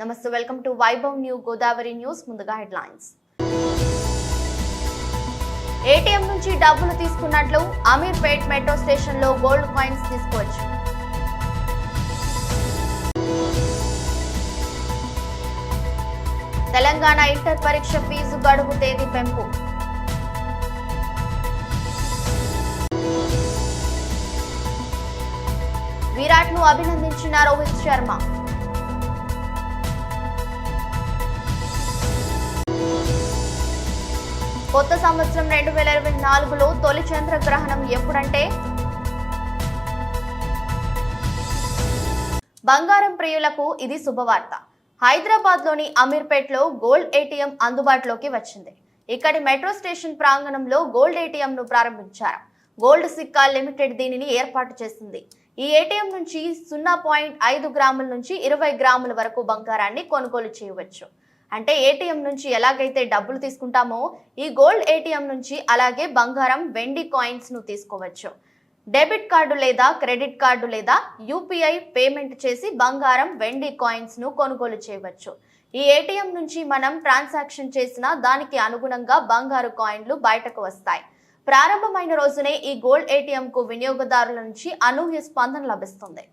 నమస్తే welcome to Vaibhav new Godavari news ముందుగా headlines. ATM నుంచి డబ్బులు తీసుకున్నట్లు అమీర్పేట్ మెట్రో స్టేషన్లో గోల్డ్ కాయిన్స్ తీసుకోవచ్చు తెలంగాణ ఇంటర్ పరీక్ష ఫీజు గడువు తేదీ పెంపు. విరాట్ను అభినందించిన రోహిత్ శర్మ. కొత్త సంవత్సరం రెండు వేల ఇరవై నాలుగులో తొలి చంద్రగ్రహణం ఎప్పుడంటే? బంగారం ప్రియులకు ఇది శుభవార్త. హైదరాబాద్లోని అమీర్పేట్లో గోల్డ్ ఏటీఎం అందుబాటులోకి వచ్చింది. ఇక్కడి మెట్రో స్టేషన్ ప్రాంగణంలో గోల్డ్ ఏటీఎం ను ప్రారంభించారు. గోల్డ్ సిక్కా లిమిటెడ్ దీనిని ఏర్పాటు చేసింది. ఈ ఏటీఎం నుంచి సున్నా పాయింట్ ఐదు గ్రాముల నుంచి ఇరవై గ్రాముల వరకు బంగారాన్ని కొనుగోలు చేయవచ్చు. అంటే ఏటీఎం నుంచి ఎలాగైతే డబ్బులు తీసుకుంటామో ఈ గోల్డ్ ఏటీఎం నుంచి అలాగే బంగారం వెండి కాయిన్స్ను తీసుకోవచ్చు. డెబిట్ కార్డు లేదా క్రెడిట్ కార్డు లేదా యూపీఐ పేమెంట్ చేసి బంగారం వెండి కాయిన్స్ను కొనుగోలు చేయవచ్చు. ఈ ఏటీఎం నుంచి మనం ట్రాన్సాక్షన్ చేసిన దానికి అనుగుణంగా బంగారు కాయిన్లు బయటకు వస్తాయి. ప్రారంభమైన రోజునే ఈ గోల్డ్ ఏటీఎం కు వినియోగదారుల నుంచి అనూహ్య స్పందన లభిస్తుంది.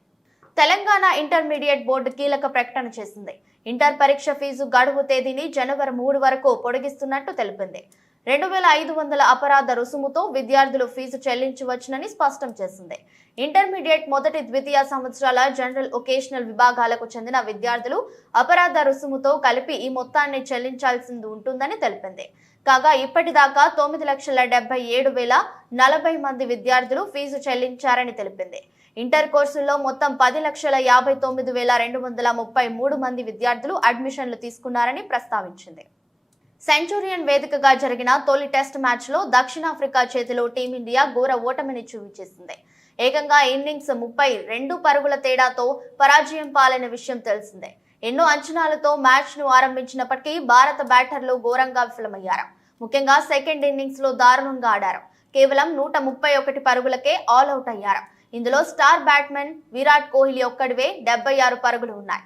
తెలంగాణ ఇంటర్మీడియట్ బోర్డు కీలక ప్రకటన చేసింది. ఇంటర్ పరీక్ష ఫీజు గడువు తేదీని జనవరి మూడు వరకు పొడిగిస్తున్నట్టు తెలిపింది. రెండు వేల ఐదు వందల అపరాధ రుసుముతో విద్యార్థులు ఫీజు చెల్లించవచ్చునని స్పష్టం చేసింది. ఇంటర్మీడియట్ మొదటి ద్వితీయ సంవత్సరాల జనరల్ ఒకేషనల్ విభాగాలకు చెందిన విద్యార్థులు అపరాధ రుసుముతో కలిపి ఈ మొత్తాన్ని చెల్లించాల్సింది ఉంటుందని తెలిపింది. కాగా ఇప్పటిదాకా తొమ్మిది లక్షల డెబ్బై ఏడు వేల నలభై మంది విద్యార్థులు ఫీజు చెల్లించారని తెలిపింది. ఇంటర్ కోర్సుల్లో మొత్తం పది లక్షల యాభై తొమ్మిది వేల రెండు వందల ముప్పై మూడు మంది విద్యార్థులు అడ్మిషన్లు తీసుకున్నారని ప్రస్తావించింది. సెంచురియన్ వేదికగా జరిగిన తొలి టెస్ట్ మ్యాచ్లో దక్షిణాఫ్రికా చేతిలో టీమిండియా ఘోర ఓటమిని చూపించేసింది. ఏకంగా ఇన్నింగ్స్ ముప్పై రెండు పరుగుల తేడాతో పరాజయం పాలైన విషయం తెలిసిందే. ఎన్నో అంచనాలతో మ్యాచ్ను ఆరంభించినప్పటికీ భారత బ్యాటర్లు ఘోరంగా విఫలమయ్యారు. ముఖ్యంగా సెకండ్ ఇన్నింగ్స్లో దారుణంగా ఆడారు. కేవలం నూట ముప్పై ఒకటి పరుగులకే ఆల్ అవుట్ అయ్యారు. ఇందులో స్టార్ బ్యాట్స్మెన్ విరాట్ కోహ్లీ ఒక్కడివే డెబ్బై ఆరు పరుగులు ఉన్నాయి.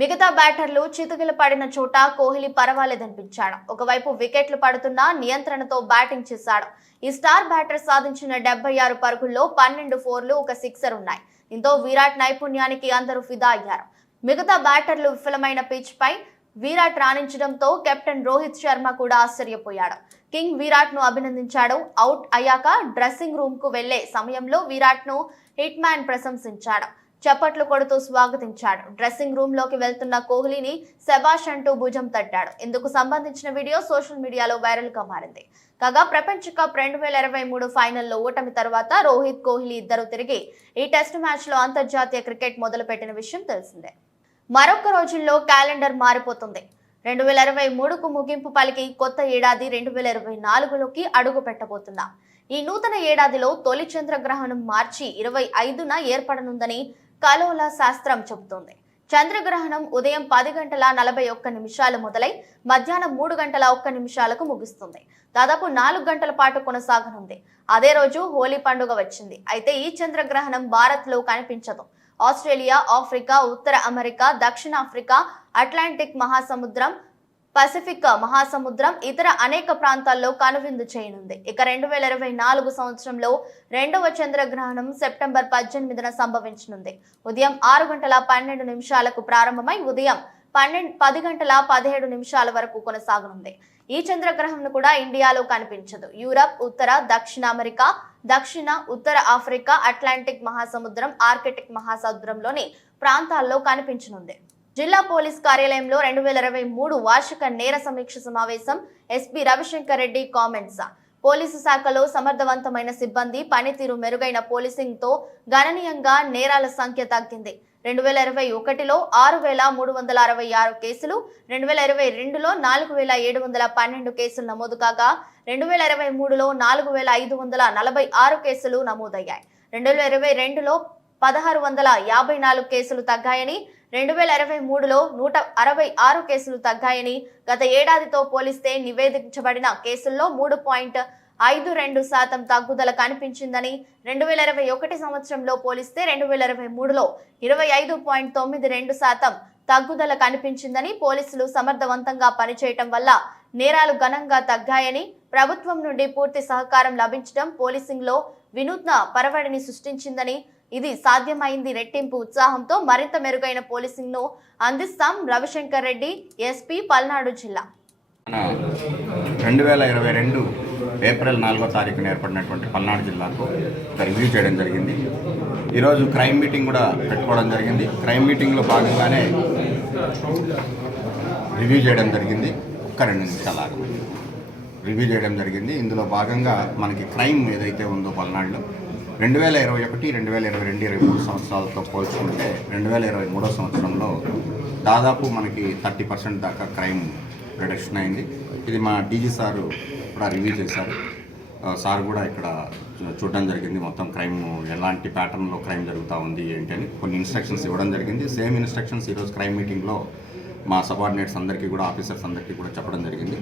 మిగతా బ్యాటర్లు చితుకిలు పడిన చోట కోహ్లీ పర్వాలేదనిపించాడు. ఒకవైపు వికెట్లు పడుతున్నా నియంత్రణతో బ్యాటింగ్ చేశాడు. ఈ స్టార్ బ్యాటర్ సాధించిన డెబ్బై ఆరు పరుగుల్లో పన్నెండు ఫోర్లు ఒక సిక్సర్ ఉన్నాయి. దీంతో విరాట్ నైపుణ్యానికి అందరూ ఫిదా అయ్యారు. మిగతా బ్యాటర్లు విఫలమైన పిచ్ పై విరాట్ రాణించడంతో కెప్టెన్ రోహిత్ శర్మ కూడా ఆశ్చర్యపోయాడు. కింగ్ విరాట్ను అభినందించాడు. అవుట్ అయ్యాక డ్రెస్సింగ్ రూమ్కు వెళ్ళే సమయంలో విరాట్ను హిట్ మ్యాన్ ప్రశంసించాడు. చప్పట్లు కొడుతూ స్వాగతించాడు. డ్రెస్సింగ్ రూమ్లోకి వెళ్తున్న కోహ్లీని శబాష్ అంటూ భుజం తట్టాడు. ఇందుకు సంబంధించిన వీడియో సోషల్ మీడియాలో వైరల్గా మారింది. కాగా ప్రపంచ కప్ రెండు వేల ఇరవై మూడు ఫైనల్లో ఓటమి తర్వాత రోహిత్ కోహ్లీ ఇద్దరు తిరిగి ఈ టెస్ట్ మ్యాచ్లో అంతర్జాతీయ క్రికెట్ మొదలుపెట్టిన విషయం తెలిసిందే. మరొక రోజుల్లో క్యాలెండర్ మారిపోతుంది. రెండు వేల ఇరవై మూడుకు ముగింపు పలికి కొత్త ఏడాది రెండు వేల ఇరవై నాలుగులోకి అడుగు పెట్టబోతున్నాం ఈ నూతన ఏడాదిలో తొలి చంద్రగ్రహణం మార్చి ఇరవై ఐదున ఏర్పడనుందని ఖగోళ శాస్త్రం చెబుతోంది. చంద్రగ్రహణం ఉదయం పది గంటల నలభై ఒక్క నిమిషాలు మొదలై మధ్యాహ్నం మూడు గంటల ఒక్క నిమిషాలకు ముగుస్తుంది. దాదాపు నాలుగు గంటల పాటు కొనసాగనుంది. అదే రోజు హోలీ పండుగ వచ్చింది. అయితే ఈ చంద్రగ్రహణం భారత్లో కనిపించదు. ఆస్ట్రేలియా ఆఫ్రికా ఉత్తర అమెరికా దక్షిణాఫ్రికా అట్లాంటిక్ మహాసముద్రం పసిఫిక్ మహాసముద్రం ఇతర అనేక ప్రాంతాల్లో కనువిందు చేయనుంది. ఇక రెండు వేల ఇరవై నాలుగు సంవత్సరంలో రెండవ చంద్రగ్రహణం సెప్టెంబర్ పద్దెనిమిదిన సంభవించనుంది. ఉదయం ఆరు గంటల పన్నెండు నిమిషాలకు ప్రారంభమై ఉదయం పన్నెండు పది గంటల పదిహేడు నిమిషాల వరకు కొనసాగనుంది. ఈ చంద్రగ్రహణం కూడా ఇండియాలో కనిపించదు. యూరప్ ఉత్తర దక్షిణ అమెరికా దక్షిణ ఉత్తర ఆఫ్రికా అట్లాంటిక్ మహాసముద్రం ఆర్కిటిక్ మహాసముద్రంలోని ప్రాంతాల్లో కనిపించనుంది. జిల్లా పోలీస్ కార్యాలయంలో రెండు వేల ఇరవై మూడు వార్షిక నేర సమీక్ష సమావేశం SP Ravishankar Reddy comments police శాఖలో సమర్థవంతమైన సిబ్బంది పనితీరు మెరుగైన పోలీసింగ్తో గణనీయంగా నేరాల సంఖ్య తగ్గింది. రెండు వేల ఇరవై ఒకటిలో ఆరు వేల మూడు వందల అరవై ఆరు కేసులు రెండు వేల ఇరవై రెండులో నాలుగు వేల ఏడు వందల పన్నెండు కేసులు నమోదు కాగా రెండు వేల ఇరవై మూడులో నాలుగు వేల ఐదు వందల నలభై ఆరు కేసులు నమోదయ్యాయి. రెండు వేల ఇరవై రెండులో పదహారు వందల యాభై నాలుగు కేసులు తగ్గాయని రెండు వేల ఇరవై మూడులో నూట అరవై ఆరు కేసులు తగ్గాయని గత ఏడాదితో పోలిస్తే నివేదించబడిన కేసుల్లో మూడు పాయింట్ ఐదు రెండు శాతం తగ్గుదల కనిపించిందని రెండు వేల ఇరవై ఒకటి సంవత్సరంలో పోలిస్తే రెండు వేల ఇరవై మూడులో ఇరవై ఐదు పాయింట్ తొమ్మిది రెండు శాతం తగ్గుదల కనిపించిందని పోలీసులు సమర్థవంతంగా పనిచేయటం వల్ల నేరాలు ఘనంగా తగ్గాయని ప్రభుత్వం నుండి పూర్తి సహకారం లభించడం పోలీసింగ్లో వినూత్న పరవడిని సృష్టించిందని ఇది సాధ్యమైంది రెట్టింపు ఉత్సాహంతో మరింత మెరుగైన పోలీసింగ్ను అందిస్తాం రవిశంకర్ రెడ్డి ఎస్పీ పల్నాడు జిల్లా. మన రెండు వేల ఇరవై రెండు ఏప్రిల్ నాలుగో తారీఖున ఏర్పడినటువంటి పల్నాడు జిల్లాకు ఒక రివ్యూ చేయడం జరిగింది. ఈరోజు క్రైమ్ మీటింగ్ కూడా పెట్టుకోవడం జరిగింది. క్రైమ్ మీటింగ్లో భాగంగానే రివ్యూ చేయడం జరిగింది. ఒక్క రెండు నిమిషాలు రివ్యూ చేయడం జరిగింది. ఇందులో భాగంగా మనకి క్రైమ్ ఏదైతే ఉందో పల్నాడులో రెండు వేల ఇరవై ఒకటి రెండు వేల ఇరవై రెండు ఇరవై మూడు సంవత్సరాలతో పోల్చుకుంటే రెండు వేల ఇరవై మూడో సంవత్సరంలో దాదాపు మనకి థర్టీ పర్సెంట్ దాకా క్రైమ్ రిడక్షన్ అయింది. ఇది మా డీజీ సారు కూడా రివ్యూ చేశారు. సార్ కూడా ఇక్కడ చూడడం జరిగింది మొత్తం క్రైమ్ ఎలాంటి ప్యాటర్న్లో క్రైమ్ జరుగుతూ ఉంది ఏంటి అని. కొన్ని ఇన్స్ట్రక్షన్స్ ఇవ్వడం జరిగింది. సేమ్ ఇన్స్ట్రక్షన్స్ ఈరోజు క్రైమ్ మీటింగ్లో మా సబార్డినేట్స్ అందరికీ కూడా ఆఫీసర్స్ అందరికీ కూడా చెప్పడం జరిగింది.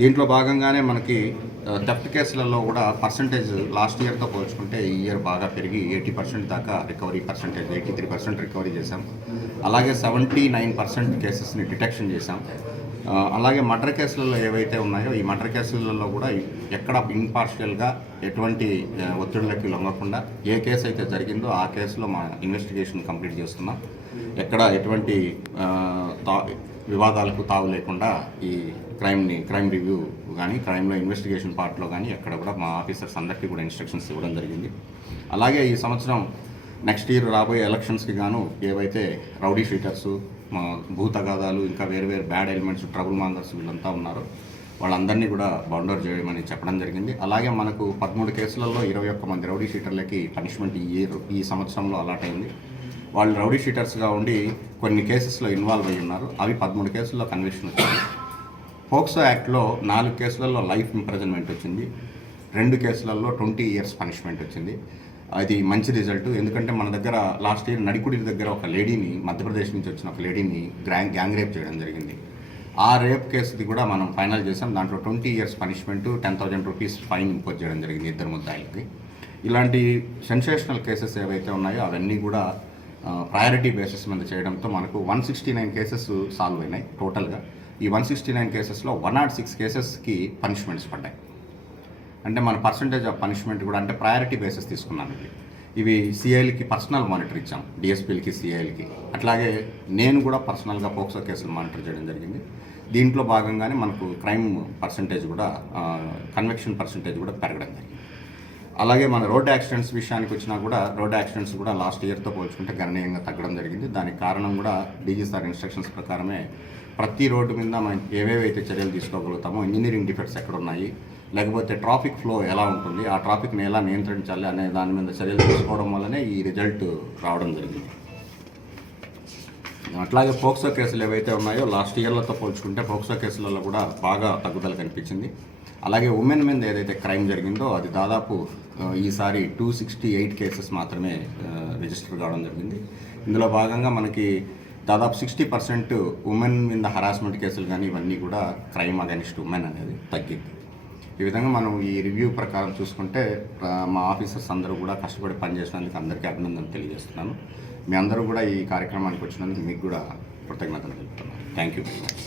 దీంట్లో భాగంగానే మనకి Uh, థెఫ్ట్ కేసులలో కూడా పర్సంటేజ్ లాస్ట్ ఇయర్తో పోల్చుకుంటే ఈ ఇయర్ బాగా పెరిగి ఎయిటీ పర్సెంట్ దాకా recovery percentage eighty three percent recovery చేశాం uh, అలాగే సెవెంటీ నైన్ పర్సెంట్ కేసెస్ని డిటెక్షన్ చేశాం అలాగే మర్డర్ కేసులలో ఏవైతే ఉన్నాయో ఈ మర్డర్ కేసులలో కూడా ఎక్కడ ఇంపార్షియల్గా ఎటువంటి uh, ఆ, ఒత్తిడులకి లొంగకుండా ఏ కేసు అయితే జరిగిందో ఆ కేసులో మా ఇన్వెస్టిగేషన్ కంప్లీట్ చేస్తున్నాం. ఎక్కడ ఎటువంటి తా వివాదాలకు తావు లేకుండా ఈ క్రైమ్ని క్రైమ్ రివ్యూ కానీ క్రైమ్లో ఇన్వెస్టిగేషన్ పార్ట్లో కానీ ఎక్కడ కూడా మా ఆఫీసర్స్ అందరికీ కూడా ఇన్స్ట్రక్షన్స్ ఇవ్వడం జరిగింది. అలాగే ఈ సంవత్సరం నెక్స్ట్ ఇయర్ రాబోయే ఎలక్షన్స్కి గాను ఏవైతే రౌడీ షీటర్స్ మా భూతగాదాలు ఇంకా వేరు వేరు బ్యాడ్ ఎలిమెంట్స్ ట్రబుల్ మాంగర్స్ వీళ్ళంతా ఉన్నారో వాళ్ళందరినీ కూడా బౌండర్ చేయమని చెప్పడం జరిగింది. అలాగే మనకు పదమూడు కేసులలో ఇరవై ఒక్క మంది రౌడీ షీటర్లకి పనిష్మెంట్ ఈ ఇయర్ ఈ సంవత్సరంలో అలాట్ అయింది. వాళ్ళు రౌడీ షీటర్స్గా ఉండి కొన్ని కేసెస్లో ఇన్వాల్వ్ అయి ఉన్నారు. అవి పదమూడు కేసుల్లో కన్విక్షన్ వచ్చింది. పోక్సో యాక్ట్లో నాలుగు కేసులలో లైఫ్ ఇంప్రజన్మెంట్ వచ్చింది. రెండు కేసులలో ట్వంటీ ఇయర్స్ పనిష్మెంట్ వచ్చింది. అది మంచి రిజల్ట్. ఎందుకంటే మన దగ్గర లాస్ట్ ఇయర్ నడికుడి దగ్గర ఒక లేడీని మధ్యప్రదేశ్ నుంచి వచ్చిన ఒక లేడీని గ్రాంగ్ గ్యాంగ్ రేప్ చేయడం జరిగింది. ఆ రేప్ కేసుది కూడా మనం ఫైనల్ చేసాం. దాంట్లో twenty years punishment ten thousand rupees fine impose చేయడం జరిగింది ఇద్దరు ముద్దాయిలకి. ఇలాంటి సెన్సేషనల్ కేసెస్ ఏవైతే ఉన్నాయో అవన్నీ కూడా ప్రయారిటీ బేసిస్ మీద చేయడంతో మనకు one sixty nine cases solve అయినాయి టోటల్గా ఈ వన్ సిక్స్టీ నైన్ కేసెస్లో వన్ నాట్ సిక్స్ కేసెస్కి పనిష్మెంట్స్ పడ్డాయి. అంటే మన పర్సంటేజ్ ఆఫ్ పనిష్మెంట్ కూడా అంటే ప్రయారిటీ బేసిస్ తీసుకున్నాను ఇవి ఇవి సిఐలకి పర్సనల్ మానిటర్ ఇచ్చాం డిఎస్పీలకి సిఐలకి అట్లాగే నేను కూడా పర్సనల్గా పోక్సో కేసులు మానిటర్ చేయడం జరిగింది. దీంట్లో భాగంగానే మనకు క్రైమ్ పర్సంటేజ్ కూడా కన్వెక్షన్ పర్సంటేజ్ కూడా పెరగడం జరిగింది. అలాగే మన రోడ్ యాక్సిడెంట్స్ విషయానికి వచ్చినా కూడా రోడ్ యాక్సిడెంట్స్ కూడా లాస్ట్ ఇయర్తో పోల్చుకుంటే గణనీయంగా తగ్గడం జరిగింది. దానికి కారణం కూడా డీజీ సార్ ఇన్స్ట్రక్షన్స్ ప్రకారమే ప్రతి రోడ్డు మీద మనం ఏవేవైతే చర్యలు తీసుకోగలుగుతామో ఇంజనీరింగ్ డిఫెక్ట్స్ ఎక్కడ ఉన్నాయి లేకపోతే ట్రాఫిక్ ఫ్లో ఎలా ఉంటుంది ఆ ట్రాఫిక్ని ఎలా నియంత్రించాలి అనే దాని మీద చర్యలు తీసుకోవడం వల్లనే ఈ రిజల్ట్ రావడం జరిగింది. అట్లాగే పోక్సో కేసులు ఏవైతే ఉన్నాయో లాస్ట్ ఇయర్లతో పోల్చుకుంటే పోక్సో కేసులలో కూడా బాగా తగ్గుదల కనిపించింది. అలాగే ఉమెన్ మీద ఏదైతే క్రైమ్ జరిగిందో అది దాదాపు ఈసారి టూ సిక్స్టీ ఎయిట్ కేసెస్ మాత్రమే రిజిస్టర్ కావడం జరిగింది. ఇందులో భాగంగా మనకి దాదాపు సిక్స్టీ పర్సెంట్ ఉమెన్ మీద హరాస్మెంట్ కేసులు కానీ ఇవన్నీ కూడా క్రైమ్ అగెనిస్ట్ ఉమెన్ అనేది తగ్గింది. ఈ విధంగా మనం ఈ రివ్యూ ప్రకారం చూసుకుంటే మా ఆఫీసర్స్ అందరూ కూడా కష్టపడి పనిచేసినందుకు అందరికీ అభినందన తెలియజేస్తున్నాను. మీ అందరూ కూడా ఈ కార్యక్రమానికి వచ్చినందుకు మీకు కూడా కృతజ్ఞతలు తెలుపుతున్నాను. Thank you very much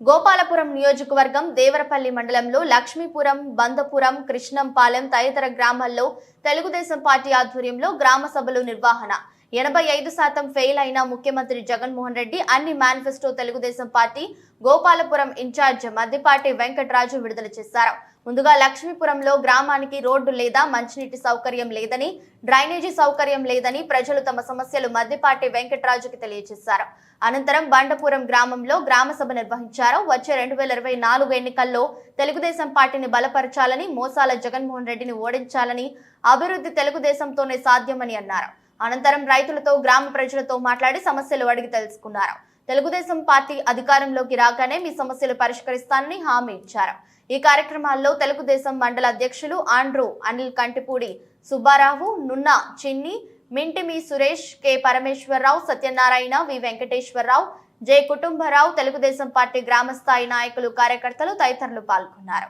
Gopalapuram నియోజకవర్గం దేవరపల్లి మండలంలో లక్ష్మీపురం బందపురం కృష్ణంపాలెం తదితర గ్రామాల్లో తెలుగుదేశం పార్టీ ఆధ్వర్యంలో గ్రామ సభలు నిర్వహణ. ఎనభై ఐదు శాతం ఫెయిల్ అయిన ముఖ్యమంత్రి జగన్మోహన్ రెడ్డి అన్ని manifesto Telugu Desam party Gopalapuram incharge Maddipati Venkataraju విడుదల చేశారు. ముందుగా లక్ష్మీపురంలో గ్రామానికి రోడ్డు లేదా మంచినీటి సౌకర్యం లేదని డ్రైనేజీ సౌకర్యం లేదని ప్రజలు తమ సమస్యలు మద్దిపాటి వెంకటరాజుకి తెలియజేశారు. అనంతరం బండపురం గ్రామంలో గ్రామ సభ నిర్వహించారు. వచ్చే రెండు వేల ఇరవై నాలుగు ఎన్నికల్లో తెలుగుదేశం పార్టీని బలపరచాలని మోసాల జగన్మోహన్ రెడ్డిని ఓడించాలని అభివృద్ధి తెలుగుదేశంతోనే సాధ్యమని అన్నారు. అనంతరం రైతులతో గ్రామ ప్రజలతో మాట్లాడి సమస్యలు అడిగి తెలుసుకున్నారు. తెలుగుదేశం పార్టీ అధికారంలోకి రాగానే మీ సమస్యలు పరిష్కరిస్తానని హామీ ఇచ్చారు. ఈ కార్యక్రమాల్లో తెలుగుదేశం మండల అధ్యక్షులు ఆండ్రూ అనిల్ కంటిపూడి సుబ్బారావు నున్న చిన్ని మింటిమి Suresh K. Parameswararao Satyanarayana V. Venkateswararao J. Kutumbarao Telugu Desam party గ్రామస్థాయి నాయకులు కార్యకర్తలు తదితరులు పాల్గొన్నారు.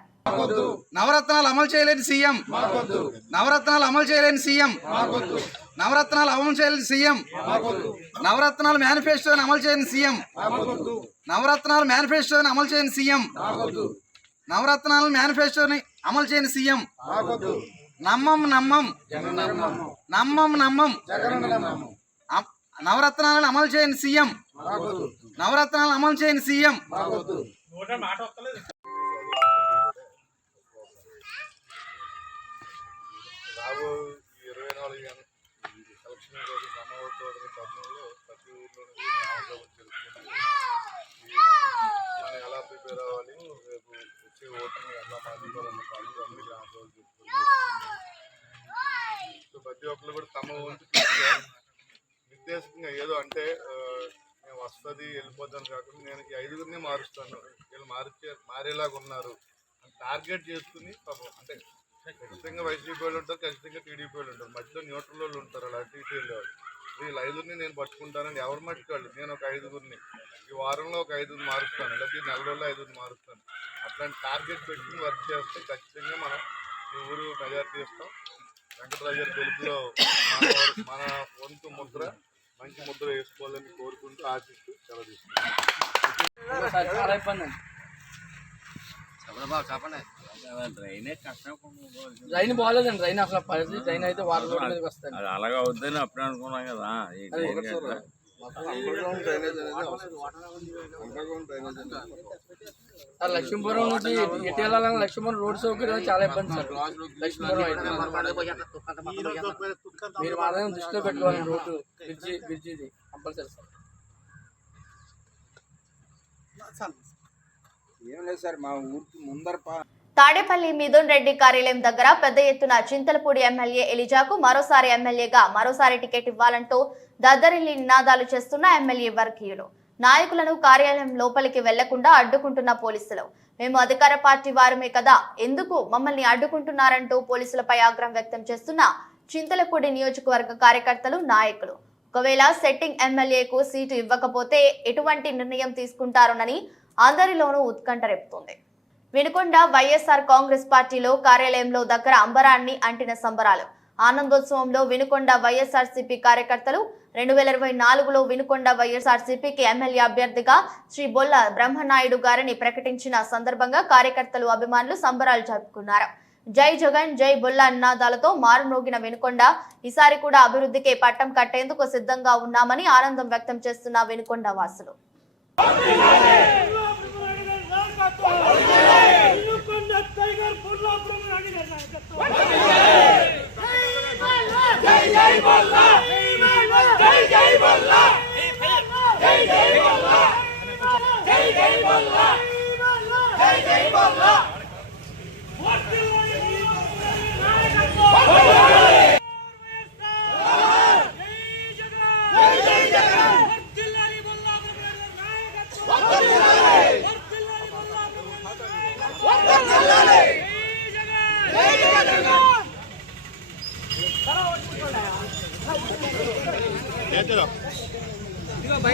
నవరత్నాలు అమలు చేయలేని సీఎం. నవరత్నాలు అమలు చేయలేని సీఎం. నవరత్నాలు అమలు చేయలేని సీఎం. నవరత్నాలు మేనిఫెస్టోని అమలు చేయని సీఎం. నవరత్నాలు మేనిఫెస్టోని అమలు చేయని సీఎం. నవరత్నాలు మేనిఫెస్టోని అమలు చేయని సీఎం. నమ్మం నమ్మం. నమ్మం నమ్మం. నవరత్నాలను అమలు చేయని సీఎం. నవరత్నాలను అమలు చేయని సీఎం. ఎలా ప్రిపేర్ అవ్వాలి? రేపు వచ్చే ఓటుని ఎలా గ్రామ సభలు సో ప్రతి ఒక్కరు కూడా తమ వంతు నిర్దేశకంగా ఏదో అంటే నేను వస్తుంది వెళ్ళిపోతాను కాకుండా నేను ఈ ఐదుగురిని మారుస్తాను. వీళ్ళు మారిచే మారేలాగా ఉన్నారు అని టార్గెట్ చేసుకుని పాపం అంటే ఖచ్చితంగా వైసీపీ వాళ్ళు ఉంటారు ఖచ్చితంగా టీడీపీ వాళ్ళు ఉంటారు. మధ్యలో న్యూట్రల్ వాళ్ళు ఉంటారు అలా ఇటు వెళ్ళేవాళ్ళు వీళ్ళు ఐదుగురిని నేను పట్టుకుంటానని ఎవరు మట్టుకోవాలి? నేను ఒక ఐదుగురిని. ఈ వారంలో ఒక ఐదుగురు మారుస్తాను. లేకపోతే ఈ నెల రోజుల్లో ఐదుగురు మారుస్తాను. అట్లాంటి టార్గెట్ పెట్టుకుని వర్క్ చేస్తే ఖచ్చితంగా మనం ఈ ఊరు మెజార్టీ ఇస్తాం. వెంకటరాజు గారి గెలుపులో మన వంతు ముద్ర మంచి ముద్ర వేసుకోవాలని కోరుకుంటూ ఆశిస్తూ సెలవు తీసుకుంటాం చాలా రైన్ బాగాలేదండి రైన్ అసలు పరిస్థితి రైన్ అయితే వారం రోజుల మీదకి వస్తాయి. అది అలాగే అవుద్దని అప్పుడే అనుకున్నాం కదా. ఈ లక్ష్మీపురం నుంచి ఎటు వెళ్ళాలన్నా లక్ష్మీపురం రోడ్ సౌకర్యం చాలా ఇబ్బంది సార్. లక్ష్మీపురం అయితే. మీరు మాత్రం దృష్టిలో పెట్టుకోవాలి రోడ్డు బ్రిడ్జి బ్రిడ్జిది కంపల్సరీ సార్. ఏం లేదు సార్ మా ఊరికి ముందర పా- తాడేపల్లి మిథున్ రెడ్డి కార్యాలయం దగ్గర పెద్ద ఎత్తున చింతలపూడి ఎమ్మెల్యే ఎలిజాకు మరోసారి ఎమ్మెల్యేగా మరోసారి టికెట్ ఇవ్వాలంటూ దద్దరిల్లి నినాదాలు చేస్తున్న ఎమ్మెల్యే వర్గీయులు. నాయకులను కార్యాలయం లోపలికి వెళ్ళకుండా అడ్డుకుంటున్న పోలీసులు. మేము అధికార పార్టీ వారమే కదా ఎందుకు మమ్మల్ని అడ్డుకుంటున్నారంటూ పోలీసులపై ఆగ్రహం వ్యక్తం చేస్తున్న చింతలపూడి నియోజకవర్గ కార్యకర్తలు నాయకులు. ఒకవేళ సెట్టింగ్ ఎమ్మెల్యేకు సీటు ఇవ్వకపోతే ఎటువంటి నిర్ణయం తీసుకుంటారోనని అందరిలోనూ ఉత్కంఠ రేపుతోంది. వినుకొండ వైఎస్ఆర్ కాంగ్రెస్ పార్టీలో కార్యాలయంలో దగ్గర అంబరాన్ని అంటిన సంబరాలు. ఆనందోత్సవంలో వినుకొండ వైఎస్ఆర్సీపీ కార్యకర్తలు రెండు వేల ఇరవై నాలుగులో వినుకొండ వైఎస్ఆర్సీపీకి ఎమ్మెల్యే అభ్యర్థిగా శ్రీ బొల్ల బ్రహ్మనాయుడు గారిని ప్రకటించిన సందర్భంగా కార్యకర్తలు అభిమానులు సంబరాలు జరుపుకున్నారు. జై జగన్ జై బొల్ల నినాదాలతో మారుమోగిన వినుకొండ ఈసారి కూడా అభివృద్ధికి పట్టం కట్టేందుకు సిద్ధంగా ఉన్నామని ఆనందం వ్యక్తం చేస్తున్న వినుకొండ వాసులు. टाइगर बोलला प्रमुख आगे जय जय बोलला जय जय बोलला जय जय बोलला जय जय बोलला जय जय बोलला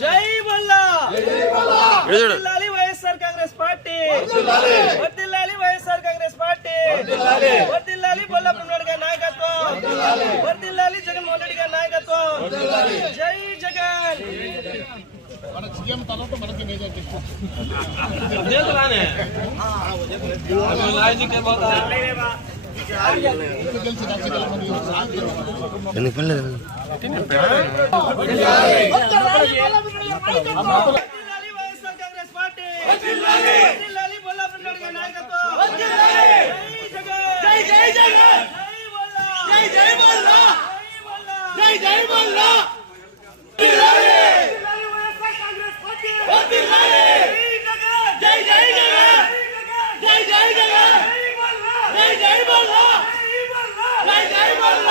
జై మల్లా YSR Congress party. YSR Congress party. వర్ధిల్లాలి వైఎస్ఆర్ కాంగ్రెస్ పార్టీ వర్ధిల్లాలి బొల్ల బ్రహ్మనాయుడు గారి నాయకత్వం జై జగన్ జై జై జగన్ జై జై బొల్ల జై జై బొల్ల జై జై బొల్ల వర్ధిల్లాలి వైఎస్ఆర్ కాంగ్రెస్ పార్టీ వర్ధిల్లాలి జై జై జగన్ జై జై జగన్ జై జై బొల్ల జై జై బొల్ల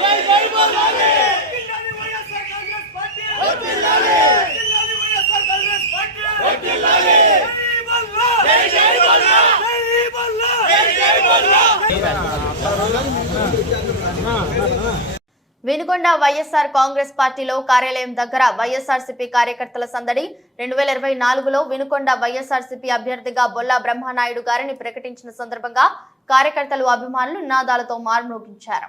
జై జై బొల్ల వర్ధిల్లాలి వైఎస్ఆర్ కాంగ్రెస్ పార్టీ వర్ధిల్లాలి వర్ధిల్లాలి వైఎస్ఆర్ కాంగ్రెస్ పార్టీ వర్ధిల్లాలి జై జై బొల్ల జై బొల్ల జై జై బొల్ల వినుకొండ వైఎస్ఆర్ కాంగ్రెస్ పార్టీలో కార్యాలయం దగ్గర వైఎస్ఆర్సీపీ కార్యకర్తల సందడి రెండు వేల ఇరవై నాలుగులో వినుకొండ వైఎస్ఆర్సీపీ అభ్యర్థిగా బొల్లా బ్రహ్మనాయుడు గారిని ప్రకటించిన సందర్భంగా కార్యకర్తలు అభిమానులు నినాదాలతో మారుమోగించారు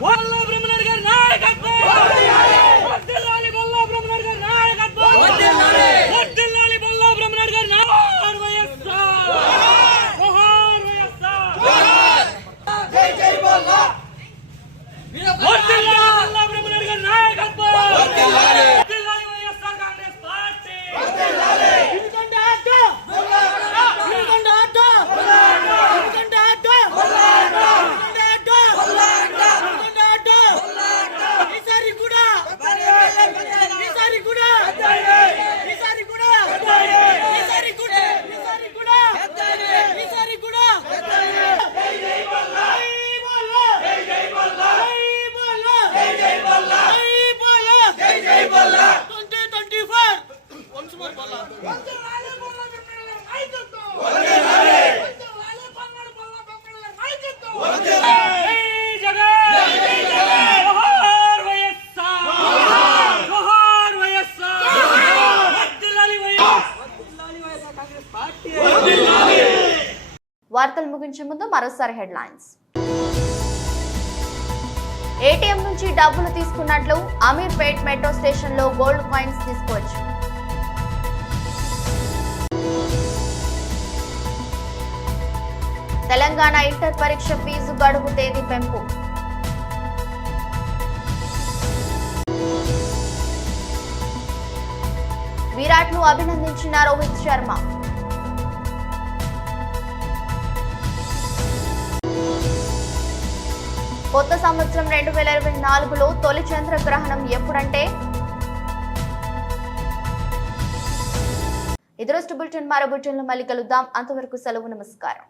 బొల్ల బ్రహ్మనాయుడు గారి నాయకత్వం వర్ధిల్లాలి బొల్ల బ్రహ్మనాయుడు గారి నాయకత్వం వర్ధిల్లాలి బొల్ల బ్రహ్మనాయుడు గారి నాయకత్వం వైఎస్ఆర్ జోహార్ వైఎస్ఆర్ వర్ధిల్లాలి బొల్ల బ్రహ్మనాయుడు గారి నాయకత్వం వర్ధిల్లాలి వైఎస్ఆర్ కాంగ్రెస్ పార్టీ ఎందుకంటే అడ్డ ఎందుకంటే అడ్డ ఎందుకంటే అడ్డ ఎందుకంటే అడ్డ ఈసారి కూడా ఈసారి కూడా ఈసారి కూడా ఈసారి కూడా ఈసారి కూడా ఈసారి కూడా జై జై బల్లా జై జై బల్లా జై జై బల్లా జై బల్లా జై జై బల్లా 2024 వన్స్ మోర్ బల్లా వందనాలే బల్లా బెమ్మల నాయకత్వం వందనాలే వందనాలే బంగారు బల్లా బెమ్మల నాయకత్వం వందనాలే జై జగన్ జై జగన్ జోహార్ వైఎస్ఆర్ జోహార్ వైఎస్ఆర్ వర్ధిల్లాలి వైఎస్ఆర్ వర్ధిల్లాలి వైఎస్ఆర్ కాంగ్రెస్ పార్టీ వార్తలు ముగించే ముందు మరోసారి హెడ్లైన్స్. ఏటీఎం నుంచి డబ్బులు తీసుకున్నట్లు అమీర్పేట్ మెట్రో స్టేషన్లో గోల్డ్ కాయిన్స్ తీసుకోవచ్చు తెలంగాణ ఇంటర్ పరీక్ష ఫీజు గడువు తేదీ పెంపు. విరాట్ను అభినందించిన రోహిత్ శర్మ. కొత్త సంవత్సరం రెండు వేల ఇరవై నాలుగులో తొలి చంద్రగ్రహణం ఎప్పుడంటే? ఇదరోజు బులెటిన్ మరో బులెటిన్లో మళ్ళీ కలుద్దాం. అంతవరకు సెలవు నమస్కారం.